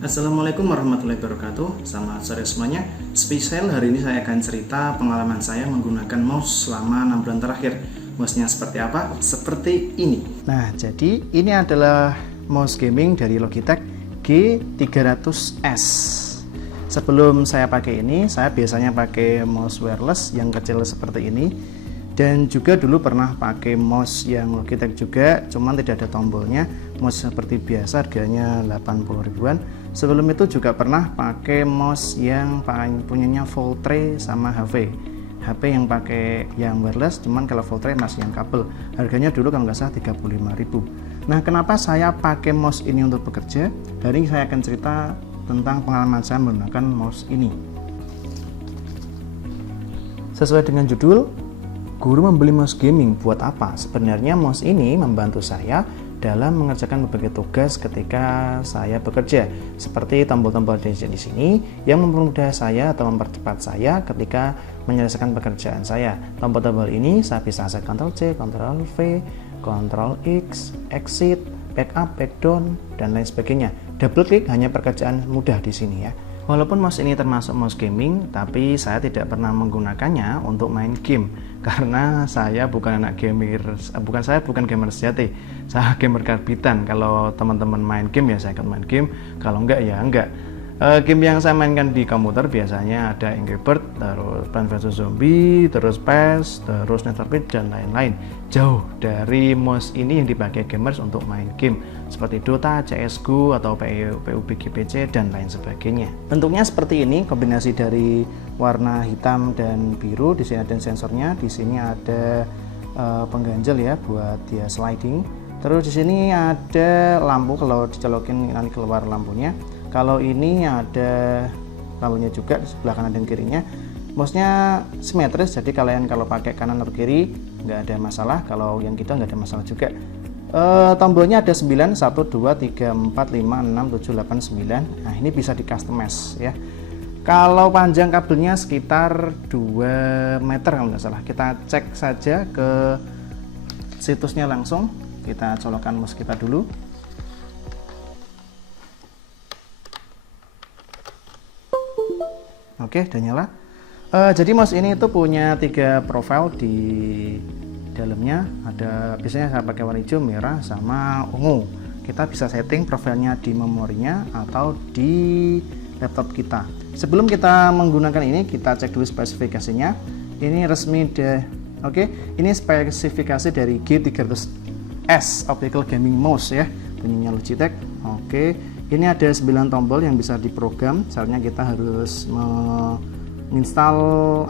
Assalamualaikum warahmatullahi wabarakatuh. Selamat sore semuanya. Spesial hari ini saya akan cerita pengalaman saya menggunakan mouse selama 6 bulan terakhir. Mouse-nya seperti apa? Seperti ini. Nah, jadi ini adalah mouse gaming dari Logitech G300S. Sebelum saya pakai ini, saya biasanya pakai mouse wireless yang kecil seperti ini. Dan juga dulu pernah pakai mouse yang Logitech juga, cuman tidak ada tombolnya. Mouse seperti biasa, harganya 80 ribuan. Sebelum itu juga pernah pakai mouse yang punyanya Voltre sama HP yang pakai yang wireless, cuman kalau Voltre masih yang kabel. Harganya dulu kalau nggak salah 35.000. Nah, kenapa saya pakai mouse ini untuk bekerja? Hari ini saya akan cerita tentang pengalaman saya menggunakan mouse ini. Sesuai dengan judul, guru membeli mouse gaming buat apa? Sebenarnya mouse ini membantu saya dalam mengerjakan berbagai tugas ketika saya bekerja, seperti tombol-tombol di sini yang mempermudah saya atau mempercepat saya ketika menyelesaikan pekerjaan saya. Tombol-tombol ini saya bisa akses Ctrl C, Ctrl V, Ctrl X, Exit, Backup, Backdown, dan lain sebagainya. Double klik hanya pekerjaan mudah di sini ya. Walaupun mouse ini termasuk mouse gaming, tapi saya tidak pernah menggunakannya untuk main game karena saya bukan anak gamer, bukan gamer sejati. Saya gamer karbitan. Kalau teman-teman main game ya saya akan main game, kalau enggak ya enggak. Game yang saya mainkan di komputer biasanya ada Angry Birds, terus Plants vs Zombie, terus PES, terus Need for Speed, dan lain-lain. Jauh dari mouse ini yang dipakai gamers untuk main game seperti Dota, CS:GO, atau PUBG PC, dan lain sebagainya. Bentuknya seperti ini, kombinasi dari warna hitam dan biru. Di sini ada sensornya, di sini ada pengganjel ya buat dia sliding. Terus di sini ada lampu, kalau dicolokin nanti keluar lampunya. Kalau ini ada lampunya juga di sebelah kanan dan kirinya. Mouse-nya simetris, jadi kalian kalau pakai kanan atau kiri nggak ada masalah. Kalau yang kita nggak ada masalah juga. Tombolnya ada 9, 1, 2, 3, 4, 5, 6, 7, 8, 9. Nah, ini bisa di customize ya. Kalau panjang kabelnya sekitar 2 meter kalau nggak salah. Kita cek saja ke situsnya langsung. Kita colokkan mouse kita dulu. Oke, udah nyala. Jadi mouse ini itu punya 3 profile di dalamnya. Ada, biasanya saya pakai warna hijau, merah, sama ungu. Kita bisa setting profilnya di memorinya atau di laptop kita. Sebelum kita menggunakan ini, kita cek dulu spesifikasinya. Ini resmi deh. Oke, ini spesifikasi dari G300S Optical Gaming Mouse ya, punyanya Logitech. Oke, ini ada 9 tombol yang bisa diprogram. Misalnya kita harus menginstal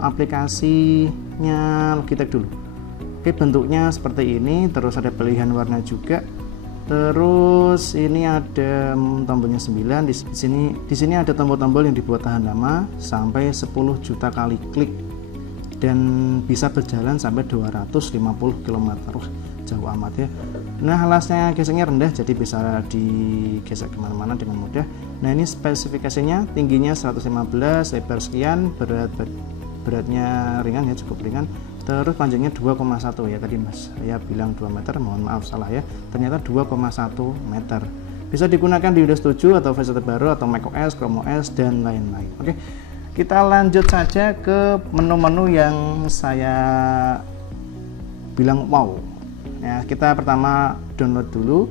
aplikasinya Logitech dulu. Oke, bentuknya seperti ini. Terus ada pilihan warna juga. Terus ini ada tombolnya 9. Di sini ada tombol-tombol yang dibuat tahan lama sampai 10 juta kali klik dan bisa berjalan sampai 250 km. Jauh amat ya. Nah, alasnya geseknya rendah, jadi bisa digesek kemana-mana dengan mudah. Nah, ini spesifikasinya, tingginya 115, lebar sekian, beratnya ringan ya, cukup ringan. Terus panjangnya 2,1 ya, tadi mas saya bilang 2 meter, mohon maaf salah ya, ternyata 2,1 meter. Bisa digunakan di Windows 7 atau versi terbaru atau macOS, Chrome OS, dan lain-lain. Oke, kita lanjut saja ke menu-menu yang saya bilang wow. Ya, kita pertama download dulu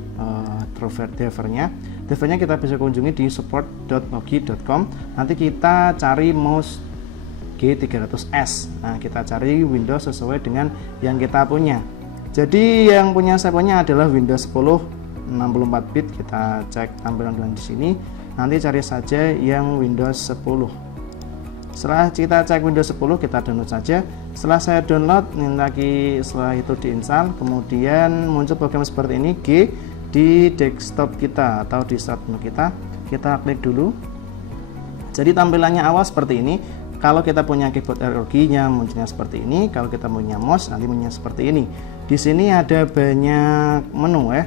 drivernya. Drivernya kita bisa kunjungi di support.logi.com. Nanti kita cari mouse G300S. Nah, kita cari Windows sesuai dengan yang kita punya. Jadi yang punya saya punya adalah Windows 10 64 bit. Kita cek tampilan di sini. Nanti cari saja yang Windows 10. Setelah kita cek Windows 10, kita download saja. Setelah saya download, setelah itu diinstal, kemudian muncul program seperti ini, G di desktop kita atau di start menu kita. Kita klik dulu. Jadi tampilannya awal seperti ini. Kalau kita punya keyboard ROG-nya munculnya seperti ini. Kalau kita punya mouse, nanti munculnya seperti ini. Di sini ada banyak menu ya.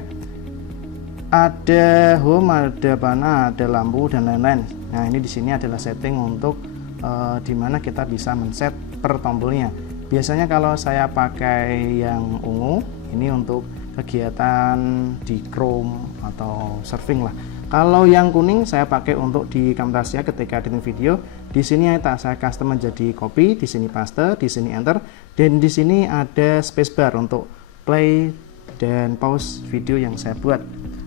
Ada home, ada panah, ada lampu, dan lain-lain. Nah, ini di sini adalah setting untuk dimana kita bisa men-set per tombolnya. Biasanya kalau saya pakai yang ungu, ini untuk kegiatan di Chrome atau surfing lah. Kalau yang kuning saya pakai untuk di Camtasia ketika editing video. Di sini saya custom menjadi copy, di sini paste, di sini enter, dan di sini ada spacebar untuk play dan pause video yang saya buat.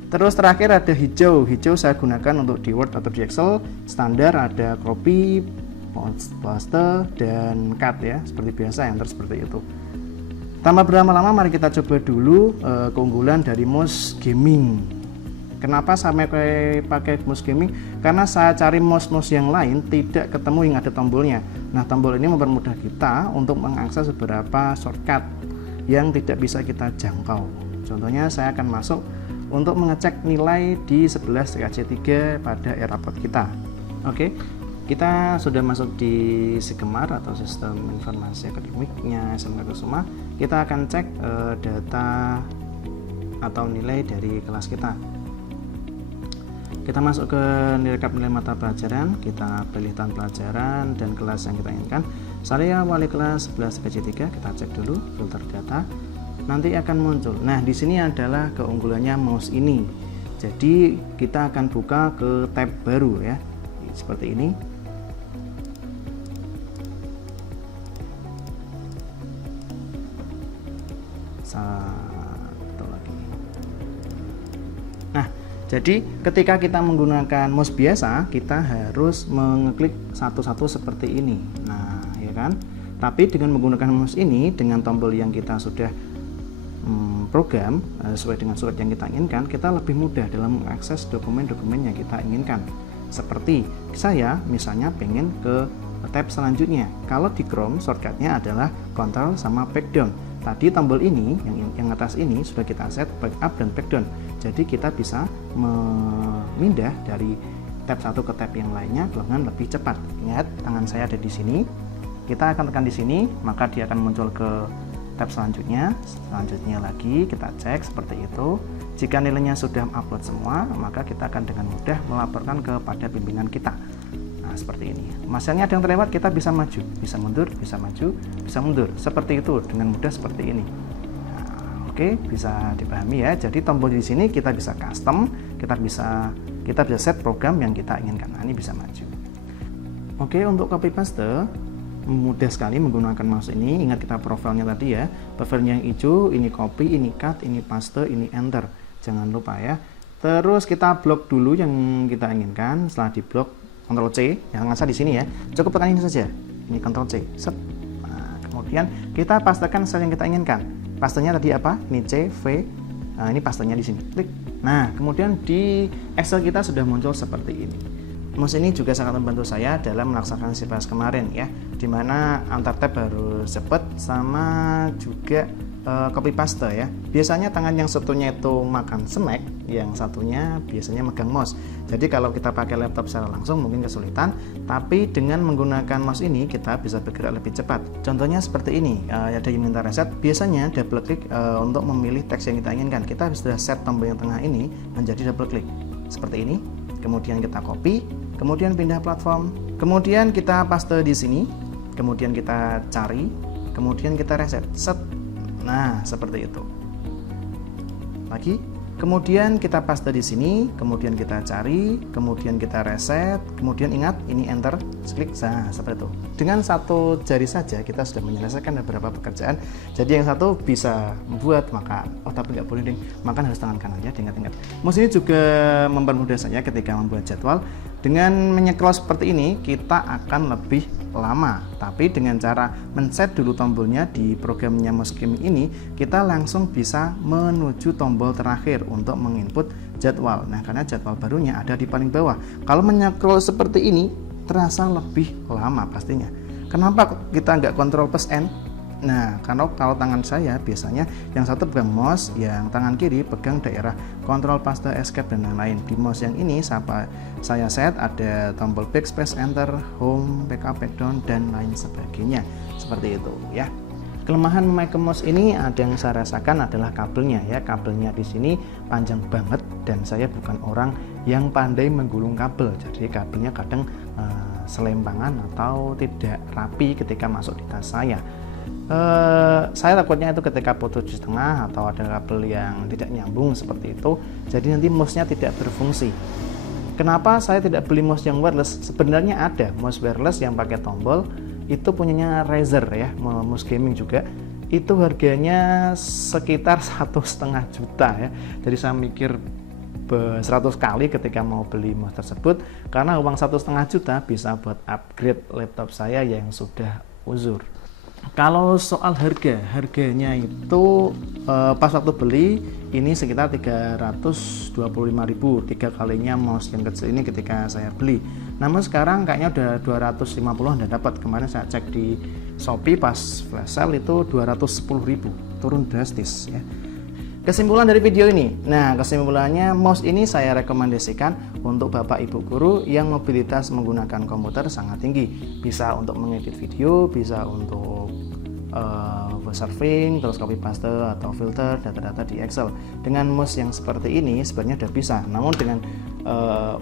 Terus terakhir ada hijau. Hijau saya gunakan untuk di Word atau di Excel. Standar ada copy, paste, dan cut ya, seperti biasa, enter seperti itu. Tanpa berlama-lama, mari kita coba dulu keunggulan dari mouse gaming. Kenapa saya pakai mouse gaming? Karena saya cari mouse yang lain tidak ketemu yang ada tombolnya. Nah, tombol ini mempermudah kita untuk mengakses beberapa shortcut yang tidak bisa kita jangkau. Contohnya saya akan masuk untuk mengecek nilai di 11 TKJ3 pada AirPod kita. Oke, kita sudah masuk di Sigemar atau Sistem Informasi Akademiknya SMK Kusuma. Kita akan cek data atau nilai dari kelas kita. Kita masuk ke rekap nilai mata pelajaran, kita pilih tahun pelajaran dan kelas yang kita inginkan. Saya wali kelas 11 TKJ3, kita cek dulu filter data. Nanti akan muncul. Nah, di sini adalah keunggulannya mouse ini. Jadi kita akan buka ke tab baru ya. Seperti ini. Satu lagi. Nah, jadi ketika kita menggunakan mouse biasa, kita harus mengeklik satu-satu seperti ini. Nah, ya kan? Tapi dengan menggunakan mouse ini, dengan tombol yang kita sudah program sesuai dengan surat yang kita inginkan, kita lebih mudah dalam mengakses dokumen-dokumen yang kita inginkan. Seperti saya misalnya pengen ke tab selanjutnya. Kalau di Chrome shortcutnya adalah Ctrl sama Backdown. Tadi tombol ini yang atas ini sudah kita set backup dan backdown. Jadi kita bisa memindah dari tab satu ke tab yang lainnya dengan lebih cepat. Ingat, tangan saya ada di sini. Kita akan tekan di sini, maka dia akan muncul ke tab selanjutnya. Selanjutnya lagi kita cek seperti itu. Jika nilainya sudah upload semua, maka kita akan dengan mudah melaporkan kepada pimpinan kita. Nah, seperti ini. Masalahnya ada yang terlewat, kita bisa maju, bisa mundur, bisa maju, bisa mundur. Seperti itu, dengan mudah seperti ini. Nah, oke, bisa dipahami ya. Jadi tombol di sini kita bisa custom, kita bisa set program yang kita inginkan. Nah, ini bisa maju. Oke, untuk copy paste mudah sekali menggunakan mouse ini. Ingat kita profilnya tadi ya. Profilnya yang hijau, ini copy, ini cut, ini paste, ini enter. Jangan lupa ya. Terus kita blok dulu yang kita inginkan. Setelah di blok, Ctrl C, jangan ngasah di sini ya. Cukup tekan ini saja. Ini Ctrl C. Set. Nah, kemudian kita pastekan sel yang kita inginkan. Pastenya tadi apa? Ini C, V. Nah, ini pastenya di sini. Klik. Nah, kemudian di Excel kita sudah muncul seperti ini. Mouse ini juga sangat membantu saya dalam melaksanakan sifat kemarin ya, dimana antar tab harus cepat sama juga copy paste ya. Biasanya tangan yang satunya itu makan snack, yang satunya biasanya megang mouse. Jadi kalau kita pakai laptop secara langsung mungkin kesulitan, tapi dengan menggunakan mouse ini kita bisa bergerak lebih cepat. Contohnya seperti ini, ada yang minta reset, biasanya double klik untuk memilih teks yang kita inginkan. Kita sudah set tombol yang tengah ini menjadi double klik seperti ini. Kemudian kita copy, kemudian pindah platform, kemudian kita paste di sini, kemudian kita cari, kemudian kita reset, set. Nah, seperti itu. Lagi, kemudian kita paste di sini, kemudian kita cari, kemudian kita reset, kemudian ingat ini enter, klik, nah seperti itu. Dengan satu jari saja kita sudah menyelesaikan beberapa pekerjaan. Jadi yang satu bisa membuat makan, oh tapi nggak boleh ding, makan harus tangan kanan ya, diingat-ingat. Mouse ini juga mempermudah saya ketika membuat jadwal. Dengan menycroll seperti ini kita akan lebih lama, tapi dengan cara men-set dulu tombolnya di programnya mouse gaming ini, kita langsung bisa menuju tombol terakhir untuk menginput jadwal. Nah, karena jadwal barunya ada di paling bawah. Kalau menycroll seperti ini terasa lebih lama pastinya. Kenapa kita nggak Ctrl plus N? Nah, kalau tangan saya biasanya yang satu pegang mouse, yang tangan kiri pegang daerah Ctrl, Paste, Escape dan lain-lain. Di mouse yang ini saya set ada tombol backspace, enter, home, backup, backdown dan lain sebagainya. Seperti itu ya. Kelemahan memakai mouse ini ada yang saya rasakan adalah kabelnya ya. Kabelnya di sini panjang banget dan saya bukan orang yang pandai menggulung kabel. Jadi kabelnya kadang selempangan atau tidak rapi ketika masuk di tas saya. Saya takutnya itu ketika putus di tengah atau ada kabel yang tidak nyambung seperti itu, jadi nanti mouse-nya tidak berfungsi. Kenapa saya tidak beli mouse yang wireless? Sebenarnya ada mouse wireless yang pakai tombol, itu punyanya Razer ya, mouse gaming juga. Itu harganya sekitar 1,5 juta ya. Jadi saya mikir 100 kali ketika mau beli mouse tersebut, karena uang 1,5 juta bisa buat upgrade laptop saya yang sudah uzur. Kalau soal harganya itu pas waktu beli ini sekitar 325.000, 3 kalinya mouse yang kecil ini ketika saya beli. Namun sekarang kayaknya udah 250-an udah dapat. Kemarin saya cek di Shopee pas flash sale itu 210.000, turun drastis ya. Kesimpulan dari video ini, nah kesimpulannya mouse ini saya rekomendasikan untuk Bapak Ibu guru yang mobilitas menggunakan komputer sangat tinggi. Bisa untuk mengedit video, bisa untuk surfing, terus copy paste atau filter data-data di Excel. Dengan mouse yang seperti ini sebenarnya udah bisa, namun dengan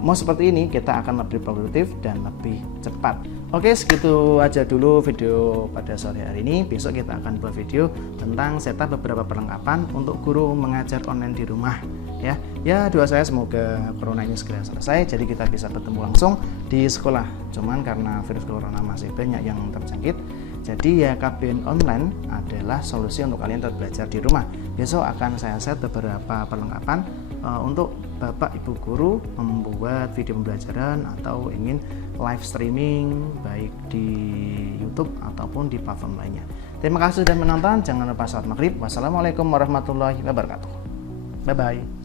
mouse seperti ini kita akan lebih produktif dan lebih cepat. Oke, segitu aja dulu video pada sore hari ini. Besok kita akan buat video tentang setup beberapa perlengkapan untuk guru mengajar online di rumah ya. Ya, doa saya semoga corona ini segera selesai jadi kita bisa bertemu langsung di sekolah. Cuman karena virus corona masih banyak yang terjangkit, jadi ya KBN online adalah solusi untuk kalian tetap belajar di rumah. Besok akan saya set beberapa perlengkapan untuk Bapak Ibu guru membuat video pembelajaran atau ingin live streaming baik di YouTube ataupun di platform lainnya. Terima kasih sudah menonton. Jangan lupa salat maghrib. Wassalamualaikum warahmatullahi wabarakatuh. Bye bye.